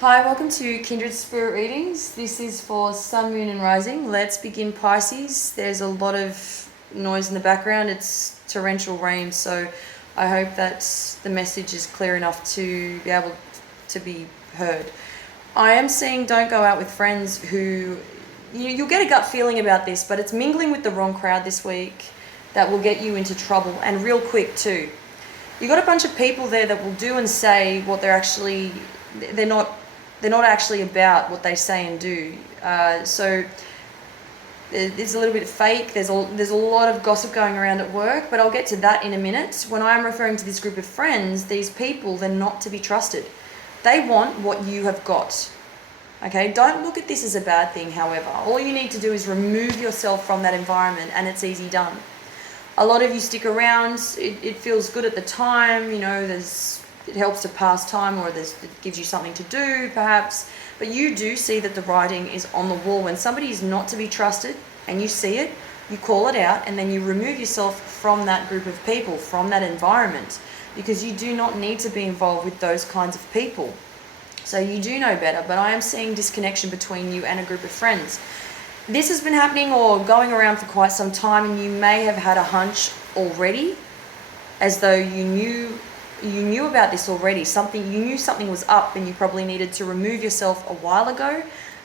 Hi, welcome to Kindred Spirit Readings. This is for Sun, Moon and Rising. Let's begin Pisces. There's a lot of noise in the background. It's torrential rain, so I hope that the message is clear enough to be able to be heard. I am seeing don't go out with friends who... You'll get a gut feeling about this, but it's mingling with the wrong crowd this week that will get you into trouble, and real quick too. You've got a bunch of people there that will do and say what they're actually... They're not actually about what they say and do. So there's a little bit fake. There's a lot of gossip going around at work, but I'll get to that in a minute. When I'm referring to this group of friends, these people, they're not to be trusted. They want what you have got. Okay, don't look at this as a bad thing, however. All you need to do is remove yourself from that environment and it's easy done. A lot of you stick around. It feels good at the time, it helps to pass time, or it gives you something to do perhaps, but you do see that the writing is on the wall. When somebody is not to be trusted and you see it, you call it out and then you remove yourself from that group of people, from that environment, because you do not need to be involved with those kinds of people. So you do know better, but I am seeing disconnection between you and a group of friends. This has been happening or going around for quite some time, and you may have had a hunch already, as though you knew about this already. You knew something was up and you probably needed to remove yourself a while ago,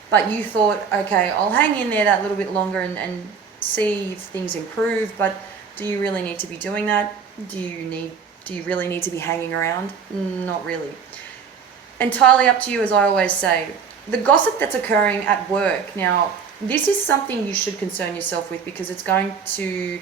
but you thought, okay, I'll hang in there that little bit longer and see if things improve. But do you really need to be doing that? Do you really need to be hanging around? Not really. Entirely up to you, as I always say. The gossip that's occurring at work now, this is something you should concern yourself with, because it's going to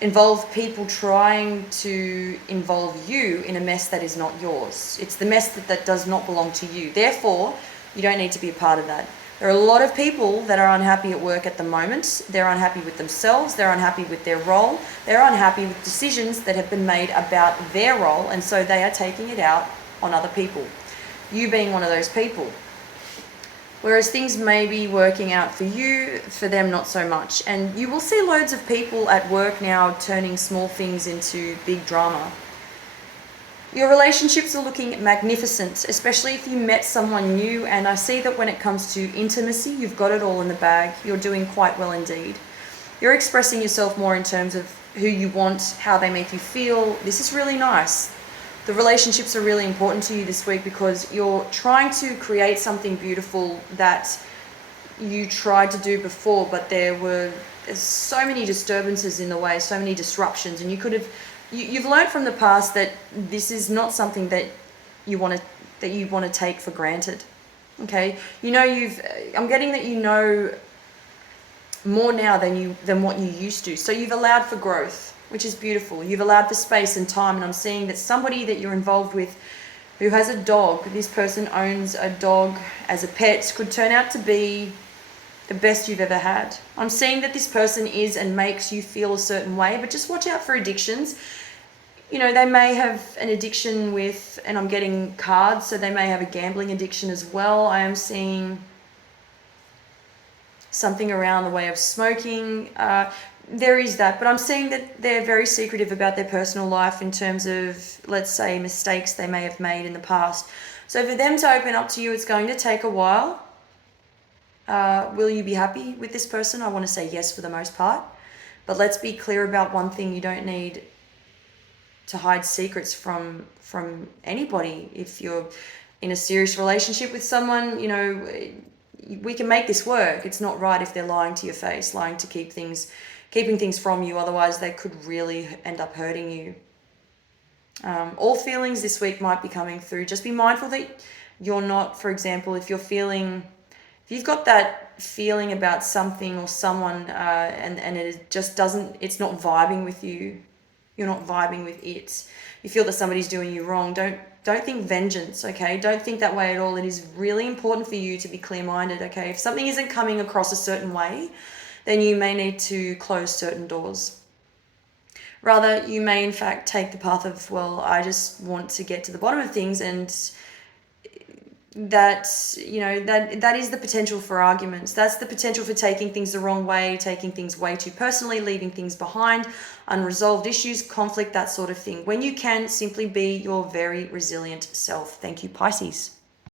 involve people trying to involve you in a mess that is not yours. It's the mess that does not belong to you. Therefore, you don't need to be a part of that. There are a lot of people that are unhappy at work at the moment. They're unhappy with themselves. They're unhappy with their role. They're unhappy with decisions that have been made about their role, and so they are taking it out on other people. You being one of those people. Whereas things may be working out for you, for them not so much. And you will see loads of people at work now turning small things into big drama. Your relationships are looking magnificent, especially if you met someone new. And I see that when it comes to intimacy, you've got it all in the bag. You're doing quite well indeed. You're expressing yourself more in terms of who you want, how they make you feel. This is really nice. The relationships are really important to you this week, because you're trying to create something beautiful that you tried to do before, but there's so many disturbances in the way, so many disruptions, and you've learned from the past that this is not something that you want to take for granted. Okay, I'm getting that you know more now than what you used to. So you've allowed for growth, which is beautiful. You've allowed for space and time, and I'm seeing that somebody that you're involved with who has a dog, this person owns a dog as a pet, could turn out to be the best you've ever had. I'm seeing that this person is and makes you feel a certain way, but just watch out for addictions. They may have an addiction with, and I'm getting cards, so they may have a gambling addiction as well. I am seeing something around the way of smoking. There is that, but I'm seeing that they're very secretive about their personal life in terms of, let's say, mistakes they may have made in the past. So for them to open up to you, it's going to take a while. Will you be happy with this person? I want to say yes for the most part. But let's be clear about one thing. You don't need to hide secrets from anybody. If you're in a serious relationship with someone, we can make this work. It's not right if they're lying to your face, lying to keeping things from you. Otherwise, they could really end up hurting you. All feelings this week might be coming through. Just be mindful that you're not, for example, if you've got that feeling about something or someone, and it just it's not vibing with you. You're not vibing with it. You feel that somebody's doing you wrong. Don't think vengeance, okay? Don't think that way at all. It is really important for you to be clear-minded, okay? If something isn't coming across a certain way, then you may need to close certain doors. Rather, you may in fact take the path of, well, I just want to get to the bottom of things, and that is the potential for arguments. That's the potential for taking things the wrong way, taking things way too personally, leaving things behind, unresolved issues, conflict, that sort of thing. When you can simply be your very resilient self. Thank you, Pisces.